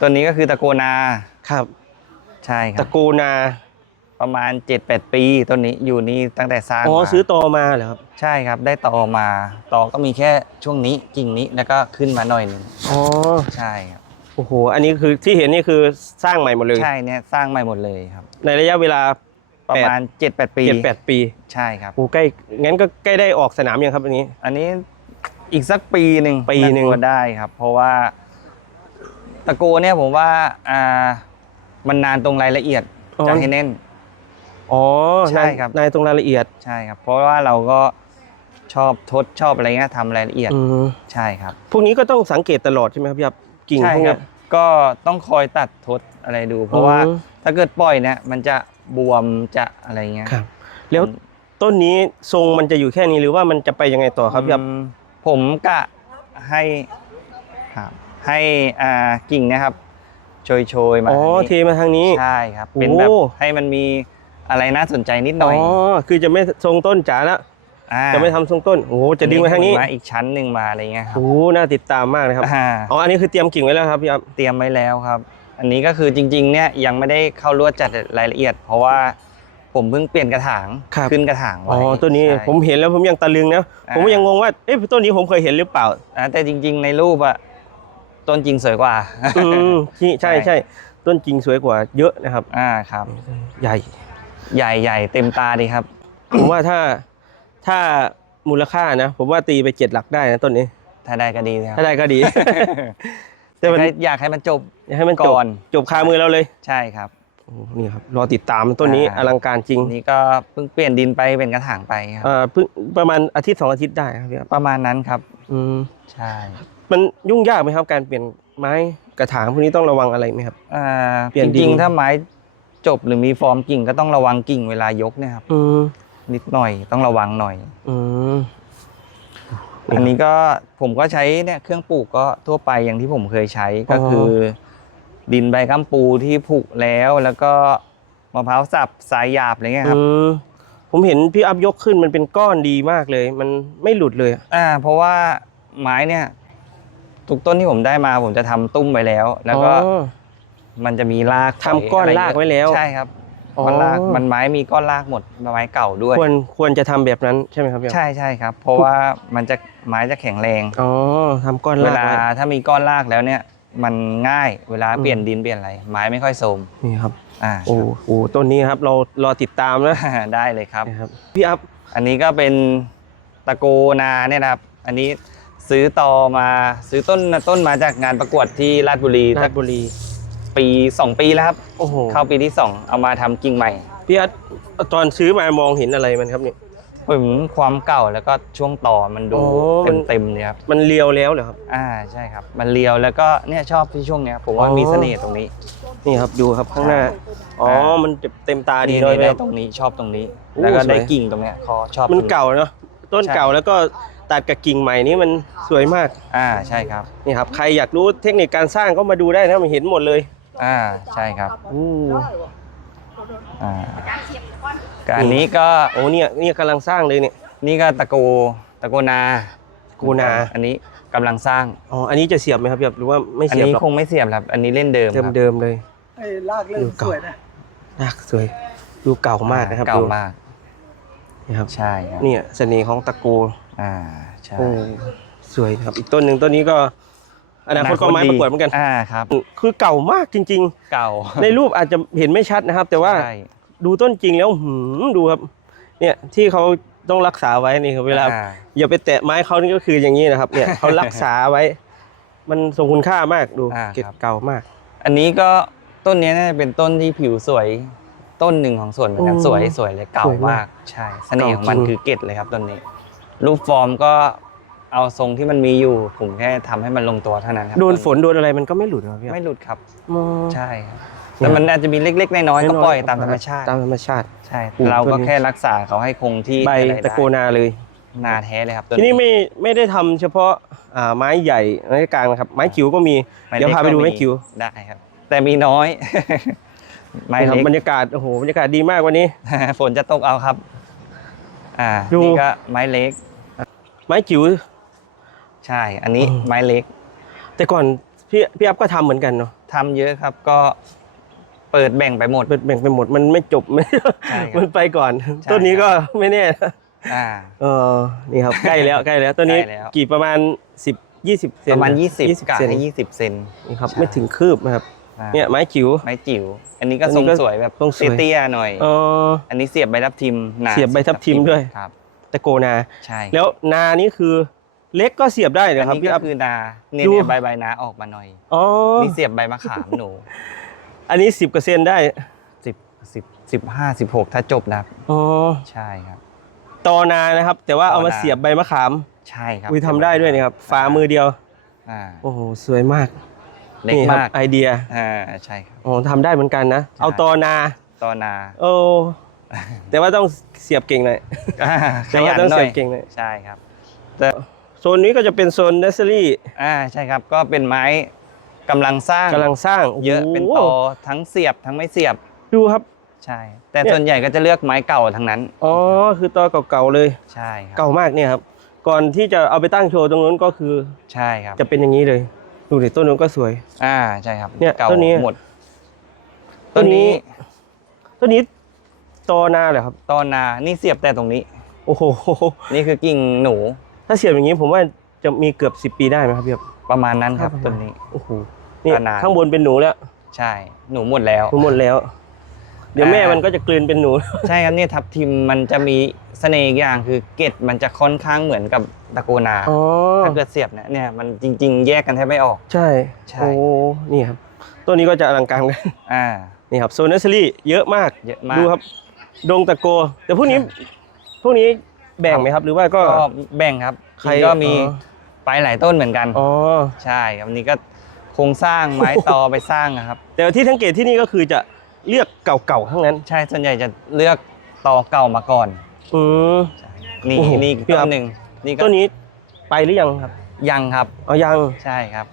ตัวนี้ก็คือตะโกนาครับ ใช่คตรัระบกูนาประมาณ 7-8 ปีต้นนี้อยู่นี่ตั้งแต่สร้างอ๋อมาซื้อโตมาเหรอครับใช่ครับ ได้ต่อมาต่อก็มีแค่ช่วงนี้กิ่งนี้แล้วก็ขึ้นมาหน่อยหนึ่งอ๋อใช่ครับโอ้โหอันนี้คือที่เห็นนี่คือสร้างใหม่หมดเลย ใช่เนี่ยสร้างใหม่หมดเลยครับ ในระยะเวลาประมาณ 7-8 ปีเจ็ดแปดปีใช่ครับ โอ้ใกล้งั้นก็ใกล้ได้ออกสนามยังครับอันนี้ อันนี้อีกสักปีหนึ่งปีหนึ่งาจะได้ครับ เพราะว่า ตะโกเนี่ยผมว่าอ่ามันนานตรงรายละเอียดจะให้แน่น อ๋อใช่ครับนายตรงรายละเอียดใช่ครับ เพราะว่าเราก็ชอบทดชอบอะไรเงี้ยทำรายละเอียดอืมใช่ครับพวกนี้ก็ต้องสังเกตตลอดใช่ไหมครับพี่ครับกิ่งใช่พวกคเนี้รัยบก็ต้องคอยตัดทดอะไรดู เพราะว่าอืม ถ้าเกิดปล่อยเนี่ยมันจะบวมจะอะไรเงี้ย ครับ แล้วต้นนี้ทรงมันจะอยู่แค่นี้หรือว่ามันจะไปยังไงต่อครับพี่ครับอืมผมกะให้ครับ ให้อ่ากิ่งเนะครับโชยโชยๆมาอ๋อทางเทนี้มาทางนี้ ใช่ครับ เป็นแบบโอ้ ให้มันมีอะไรน่าสนใจนิดหอ๋น่ออยคือจะไม่ทรงต้นจ๋าละาจะไม่ทำทรงต้นโอ้โหจะดึงไว้ทางนี้มาอีกชั้นหนึ่งมาอะไรเงี้ยครับโอ้โหน่าติดตามมากนะครับอ่าอ๋ออันนี้คือเตรียมกิ่งไว้แล้วครับพี่ครับเตรียมไว้แล้วครับ อันนี้ก็คือจริงๆเนี่ยยังไม่ได้เข้ารวดจัดรายละเอียด เพราะว่าผมเพิ่งเปลี่ยนกระถางครับขึ้นกระถางอ๋ไว้อต้นนี้ใช่ ผมเห็นแล้วผมยังตะลึงนะอ่าผมก็ยังงงว่าเอ๊ะต้นนี้ผมเคยเห็นหรือเปล่า อ่าแต่จริงๆในรูปอะ ต้นจริงสวยกว่าอืมที่ใช่ใช่ใช่ต้นจริงสวยกว่าเยอะนะครับ อ่าครับ ใหญ่ ใหญ่ใหญ่เต็มตาดีครับ ผมว่าถ้าถ้ามูลค่านะ ผมว่าตีไปเจ็ดหลักได้นะต้นนี้ ถ้าได้ก็ดีนะครับถ้าได้ก็ดีแต่แต่มันอยากให้มันจบอยากให้มันจบก่อนจบคามือเราเลย ใช่ครับโอ้นี่ครับรอติดตามต้นนี้อ่าอลังการจริงนี่ก็เพิ่งเปลี่ยนดินไปเป็นกระถางไปครับเอ่อเพิ่งประมาณอาทิตย์สองอาทิตย์ได้ครับพี่ครับประมาณนั้นครับ อืมใช่มันยุ่งยากไหมครับ การเปลี่ยนไม้กระถางพวกนี้ต้องระวังอะไรไหมครับ อ่าเปลี่ยจนดินริงๆถ้าไม้จบหรือมีฟอร์มกิ่งก็ต้องระวังกิ่งเวลายกเนี่ยครับอืมนิดหน่อยต้องระวังหน่อย อืมอันนี้ก็ผมก็ใช้เนี่ยเครื่องปลูกก็ทั่วไปอย่างที่ผมเคยใช้ก็คือ ดินใบกัมปูที่ผุแล้วแล้วก็มะพร้าวสับสายหยาบอะไรเงี้ยครับ อืม ผมเห็นพี่อัพยกขึ้นมันเป็นก้อนดีมากเลย มันไม่หลุดเลยอะอ่า เพราะว่าไม้เนี่ย ทุกต้นที่ผมได้มาผมจะทำตุ้มไปแล้ว แล้วก็อ๋อ มันจะมีรากทำก้อนะเยรากไว้แล้วใช่ครับอ๋อ มันรากมันไม้มีก้อนรากหมดไม้เก่าด้วย ควรควรจะทำแบบนั้นใช่ไหมครับพี่อัพใช่ใช่ครับ เพราะว่ามันจะไม้จะแข็งแรง อ๋อทำก้อนเวรากลาไว้ ถ้ามีก้อนรากแล้วเนี่ย มันง่ายเวลาอืม เปลี่ยนดินเปลี่ยนอะไรไม้ไม่ค่อยโทรมนี่ครับ อ่าโอ้โหต้นนี้ครับเรารอติดตามนะครับได้เลยครับนะครับพี่อัพอันนี้ก็เป็นตะโกนาเนี่ยนะครับ อันนี้ซื้อต่อมาซื้อต้นต้นมาจากงานประกวดที่ราชบุรีราชบุรี ปี 2 ปีแล้วครับโอ้โหเข้าปีที่ 2 เอามาทำกิ่งใหม่พี่อัพตอนซื้อมามองเห็นอะไรมันครับเนี่ย ผมความเก่าแล้วก็ช่วงต่อมันดูโอ้มัเต็นมเต็มๆเลยครับมันเลียวแล้วเหรอครับ อ่าใช่ครับ มันเลียวแล้วก็เนี่ยชอบที่ช่วงเนี้ยผมว่าอ๋อ มีเสน่ห์ตรงนี้ นี่ครับดูครับข้างหน้า อ๋ออ่ามัมันจะเต็มตาดีนี่ด้วยได้ไหมตรงนี้ชอบตรงนี้ โอ้แล้วก็ได้สวย กิ่งตรงเนี้ยคอชอบมันตรง เก่าเนาะต้นใช่ เก่าแล้วก็ตัดกับกิ่งใหม่นี้มันสวยมากอ่าใช่ครับ นี่ครับ ใครอยากรู้เทคนิคการสร้างก็มาดูได้นะมันเห็นหมดเลยอ่าใช่ครับอืมอ่าก็อัน นี้ก็โอ้เนี่ยเนี่ยกำลังสร้างเลยเนี่ย นี่ก็ตะโกตะโกนาโกนา อันนี้กำลังสร้างอ๋ออันนี้จะเสียบไหมครับพี่ครับหรือว่าไม่อันเสียบนี้หรอกคงไม่เสียบครับ อันนี้เล่นเดิมเดิมครับเดิมเลยไอ้ลากเริ่มสวยนะรากสวยดูเก่ามากนะครับเก่าดูมากนี่ครับใช่ครับเนี่ยเสน่ห์ของตะโกอ่าใช่โอ้สวยครับอีกต้นหนึ่งต้นนี้ก็อนาคตก็ไม้ประกวดเหมือนกันอ่าครับคือเก่ามากจริงเก่าๆในรูปอาจจะเห็นไม่ชัดนะครับ แต่ว่าใช่ ดูต้นจริงแล้วหืมดูครับ เนี่ยที่เขาต้องรักษาไว้นี่ครับเวลาอ่อย่าไปแตะไม้เขานี่ก็คืออย่างนี้นะครับ เนี่ยเขารักษาไว้ มันทรงคุณค่ามากดูอ่าเก็บครับ เก่ามาก อันนี้ก็ต้นนี้น่าจะเป็นต้นที่ผิวสวย ต้นหนึ่งของสวนเหมือนกันอืมสวยสวยเลยเก่าสวยมามากกใช่เสน่ห์ของมันเก่าจริง คือเกล็ดเลยครับต้นนี้ รูปฟอร์มก็เอาทรงที่มันมีอยู่ผมแค่ทำให้มันลงตัวเท่านั้นครับโดนฝนโดนอะไรมันก็ไม่หลุดนะครับพี่ไม่หลุดครับอืมใช่ครับ แต่มันอาจจะมีเล็กๆน้อยๆก็ปล่อยตามธรรมชาติ ตามธรรมชาติ ใช่ปลูกเราต้ก็นนี้แค่รักษาเขาให้คงที่ใบอะไรตะโกได้นาเลยนาแท้เลยครับต้ที่นี่ไม่ไม่ได้ทำเฉพาะอ่าไม้ใหญ่ไม้กลางนะครับ ไม้จิ๋วก็มีม้เดี๋ยวพาไปดูไม้จิ๋วได้ครับ แต่มีน้อยไม้นะครับเล็กบรรยากาศโอ้โหบรรยากาศดีมากวันนี้ฝนจะตกเอาครับ อ่าดูนี่ก็ไม้เล็ก ไม้จิ๋วใช่ อันนี้อืมไม้เล็ก แต่ก่อนพี่พี่อัพก็ทำเหมือนกันเนาะทำเยอะครับ ก็ เปิดแบ่งไปหมด เปิดแบ่งไปหมดมันไม่จบไม่ใช่ครับมันไปก่อน ใช่ ต้นนี้ก็ไม่แน่นะอ่า เออนี่ครับใกล้แล้วใกล้แล้วต้นนี้ใกล้แล้ว กี่ประมาณ 10 20เซนประมาณน20กะเซนให้20 เซน นี่ครับใช่ ไม่ถึงคืบนะครับอ่าเนี่ยไม้จิ๋ว ไม้จิ๋ว อันนี้ก็อันทนี้รงก็สวยแบบทรงสวย เตี้ยๆหน่อย เออ อันนี้เสียบใบทับทิมหนาเสียบใบทับทิมด้วย ครับ ตะโกนา ใช่แล้วนานี่คือเล็กก็เสียบได้อันนะครับนี้พี่ก็อัพ คือนาเนี่ยดู เนี่ยใบใบนาออกมาหน่อย อ๋อ นี่เสียบใบมะขามหนู อันนี้10กว่าเซนได้สิบสิบสิบห้าสิบหกถ้าจบนะครับ อ๋อใช่ครับ ตอนานะครับ แต่ว่าเอามาตอนาเสียบใบมะขามใช่ครับวิทำได้ด้วยนะครับฝ่ามือเดียวอ่าโอ้โหสวยมากเล็กนี่ครับมากไอเดียอ่าใช่ครับอ๋อทำได้เหมือนกันนะใช่เอาตอนาตอนนาโอ้แต่ว่าต้องเสียบเก่งหน่อยอ่าขแต่ว่ายันต้องหน่เสีอยยบเก่งหน่อยใช่ครับโซนนี้ก็จะเป็นโซนเนสเซอรี่อ่าใช่ครับก็เป็นไม้ กำลังสร้างกำลังสร้างเยอะโโหเป็นตอทั้งเสียบทั้งไม่เสียบดูครับใช่ แต่เนี่ยส่วนใหญ่ก็จะเลือกไม้เก่าทั้งนั้นอ๋อคือตอเก่าๆเลยใช่ครับเก่ามากเนี่ยครับ ก่อนที่จะเอาไปตั้งโชว์ตรงนู้นก็คือใช่ครับ จะเป็นอย่างนี้เลยดูดิต้นนู้นก็สวย อ่าใช่ครับเนี่ยเก่าต้นนี้หมดต้ต้นนนี้นี้ต้นนี้ตอนาเหรอครับตอนนานี่เสียบแต่ตรงนี้ โอ้โหนี่คือกิ่งหนู ถ้าเสียบอย่างนี้ผมว่าจะมีเกือบ10ปีได้ไหมครับพี่ครับประมาณนั้นครับครับต้นนี้โอ้โห นี่ขนาดข้างบนเป็นหนูแล้ว ใช่ หนูหมดแล้ว หนูหมดแล้ว เดี๋ยวอ่าแม่มันก็จะกลืนเป็นหนู ใช่ครับเนี่ยทับทิมมันจะมีเสน่ห์อีกอย่างคือเกล็ดมันจะค่อนข้างเหมือนกับตะโกนาอ๋อถ้าเกิดเสียบเนี่ยเนี่ยมันจริง ๆ แยกกันแทบไม่ออก ใช่ใช่โอ้นี่ครับต้นนี้ก็จะอลังการกันอ่านี่ครับโซนเนสเซอรี่เยอะมากเยอะมากดูครับ ดงตะโก แต่พวกนี้พวกนี้แบ่งไหมครับ หรือว่าก็ก็แบ่งครับใครนี่ก็มีอ๋อไปหลายต้นเหมือนกันอ๋อใช่ครับอันนี้ก็โครงสร้างไม้ตอไปสร้างอะครับ แต่ที่สังเกตที่นี่ก็คือจะเลือกเก่าๆทั้งนั้นใช่ส่วนใหญ่จะเลือกตอเก่ามาก่อนอืมนี่โอ้โหนี่พี่ต้ครับนหนึ่งนี่ก็ต้นนี้ไปหรือยังครับยังครับเอายังใช่ครับ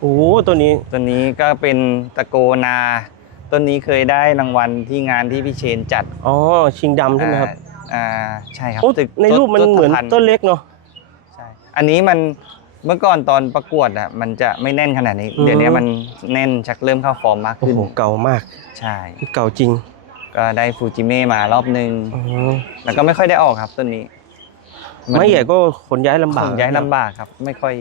โอ้โหต้นนี้ต้นนี้ก็เป็นตะโกนาต้นนี้เคยได้รางวัลที่งานที่พี่เชนจัดอ๋อชิงดำใช่ไหมครับอ่าอ่าใช่ครับโอ้ตึกในรูปมันต้เหมือนตะพัต้นเล็กเนาะใช่อันนี้มัน เมื่อก่อนตอนประกวดอะมันจะไม่แน่นขนาดนี้ อืม เดี๋ยวนี้มันแน่นชักเริ่มเข้าฟอร์มมากโอ้ขึ้น โหเก่ามากใช่ เก่าจริงก็ได้ฟูจิเม่มารอบนึงอ๋อแล้วก็ไม่ค่อยได้ออกครับต้นนี้ไม้ใหญ่ก็ขนย้ายลำบากขนย้ายลำบากครับ ไม่ค่อย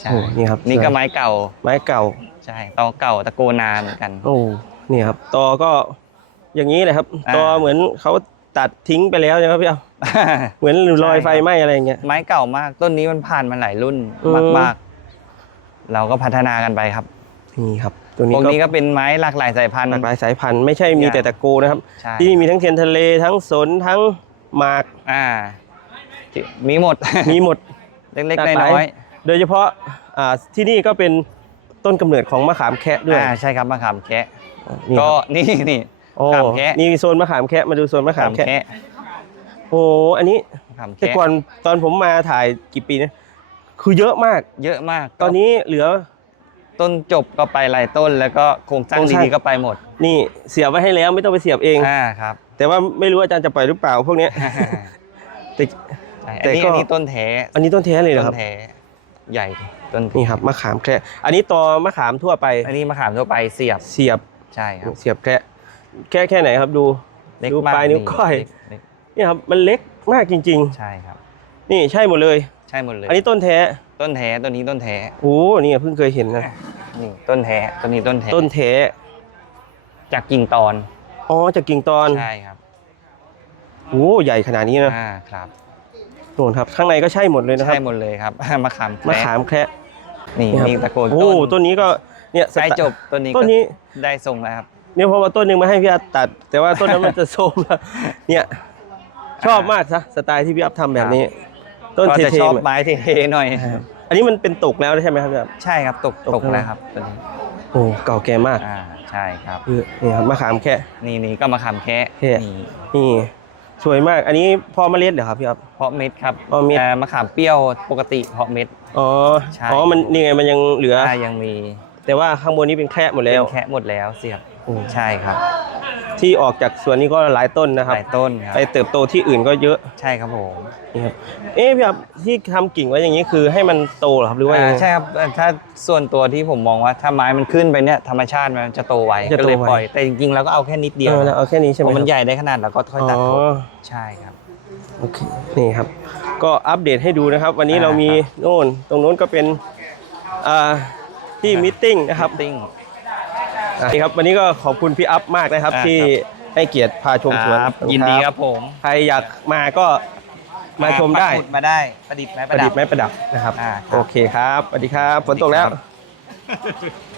ใช่โอ้นี่ครับนี่ก็ไม้เก่าไม้เก่า ใช่ตอเก่าตะโกนานเหมือนกัน โอ้นี่ครับตอก็อย่างนี้เลยครับ อ่า ตอเหมือนเขาตัดทิ้งไปแล้วใช่ไหมครับพี่เอา เหมือนรอยไฟไหม้อะไรอย่างเงี้ย ไม้เก่ามากต้นนี้มันผ่านมาหลายรุ่นอืม มากๆ เราก็พัฒนากันไปครับนี่ครับ ตัวพนี้วกก็นี้ก็เป็นไม้หลากหลายสายพันธุ์ หลากหลายสายพันธุ์ไม่ใช่มีอย่างแต่ตะโกนะครับ ใช่ที่นี่มีทั้งเทียนทะเลทั้งสนทั้งหมากอ่า มีหมด มีหมด เล็กหลากๆหลาย น้อยโดยเฉพาะอ่าที่นี่ก็เป็นต้นกำเนิดของมะขามแคะๆด้วยอ่าใช่ครับมะขามแคะนี่ก็ครับนี่นี่ โอ้มะขามแคะ นี่โซนมะขามแคะมาดูโซนมะมะขาขามมแคะ แคะ โอ้อันนี้มะขามแต่แคะก่อนตอนผมมาถ่ายกี่ปีนะคือเยอะมาก เยอะมากตอนนี้เหลือ ต้นจบก็ไปหลายต้น แล้วก็โครงสร้างโครงสร้าง ดีๆก็ไปหมดนี่เสียบไว้ให้แล้วไม่ต้องไปเสียบเอง อ่าครับ แต่ว่าไม่รู้อาจารย์จะปล่อยหรือเปล่าพวกเนี้ย แต่ ใช่แต่อันนี้ก็ อันนี้ต้นแท้อันนี้ต้นแท้เลยเหรต้อครับนแท้ใหญ่ต้นแท้นี่ครับมะขามแคระอันนี้ตอมะขามทั่วไปอันนี้มะขามทั่วไปเสียบเสียบใช่ครับเสียบแคระแค่แค่ไหนครับดูเล็กดูมากปลายนิ้วก้อย เล็ก นี่ครับมันเล็กมากจริงๆใช่ครับ ๆ นี่ใช่หมดเลย ใช่หมดเลยอันนี้ต้นแท้ต้นแท้ต้นนี้ต้นแท้โอ้นี่เพิ่งเคยเห็นนะนี่ต้นแท้ต้นนี้ต้นแท้ต้นแท้จากกิ่งตอนอ๋อจากกิ่งตอนใช่ครับโอ้ใหญ่ขนาดนี้นะอ่าครับโน่นครับ ข้างในก็ใช่หมดเลยนะครัใช่บหมดเลยครับ มะขามแคมะระขามแคระ นี่นี่ครับ นี่ตะโกนโอ้ต้นนี้ก็เนี่ยสใกล้ไตล์จบต้นนี้ต้นนี้ก็ได้ทรงแล้วครับ เนี่ยเพราะว่าต้นหนึ่งมาให้พี่อัพตัด แต่ว่าต้นนั้นมันจะโทรมแล้วเนี่ย ชอบมากซะสไตล์ที่พี่อัพทำแบบนี้ ต้นก็เทจะเทชอบๆไม้เทๆหน่อย อันนี้มันเป็นตกแล้วใช่ไหมครับพี่อัพ ใช่ครับตกตกตกแล้วแล้วครับต้นนี้โอ้เก่าแก่มากอ่าใช่ครับ คือนี่ครับมะขามแค่ นี่นี่ก็มะขามแคะแคะนี่นี่สวยมาก อันนี้พอเมล็ดเหรอครับพี่อัพ เพาะเม็ดครับเพาะเม็ดอ่มะขามเปรี้ยวปกติเพาะเม็ด อ๋อใช่ อ๋อมันนี่ไงมันยังเหลือ อ่ายังมีแต่ว่าข้างบนนี้เป็นแคระหมดเป็แล้วนแคะหมดแล้วเสียบ โอ้ใช่ครับที่ที่ออกจากสวนนี้ก็หลายต้นนะครับหลายต้นครับไปเติบโตที่อื่นก็เยอะใช่ครับผมนี่ครับเอ๊ะพี่ครับที่ทำกิ่งไว้อย่างนี้คือให้มันโตเหรอครับหรือว่ายังไง อ่าใช่ครับเอ่อถ้าส่วนตัวที่ผมมองว่าถ้าไม้มันขึ้นไปเนี่ยธรรมชาติมันจะโตไวจะก็โตเลยไวปล่อยแต่จริงๆแล้วก็เอาแค่นิดเดียวเออแล้วเอาแค่นี้ใช่ไหพมอมันครับใหญ่ได้ขนาดเราก็ค่อยตัดอ๋อทดใช่ครับ โอเคนี่ครับ ก็อัปเดตให้ดูนะครับ วันนี้อ่า เรามีครับโน่นตรงนู้นก็เป็นอ่าที่มิทติ้งนะครับ ติ้งอะ นี่ครับวันนี้ก็ขอบคุณพี่อัพมากนะครับ อ่า ที่ให้เกียรติพาชมสวนครับยินดีครับผมใครอยากมาก็มาชมได้ปักหมุมาได้ประดิษฐ์ไม้ปประระดิดัษบฐ์ไม้ประดับนะครับ อ่าครับ โอเคครับสวัสดีครับฝนตกแล้วสวัสดีครับ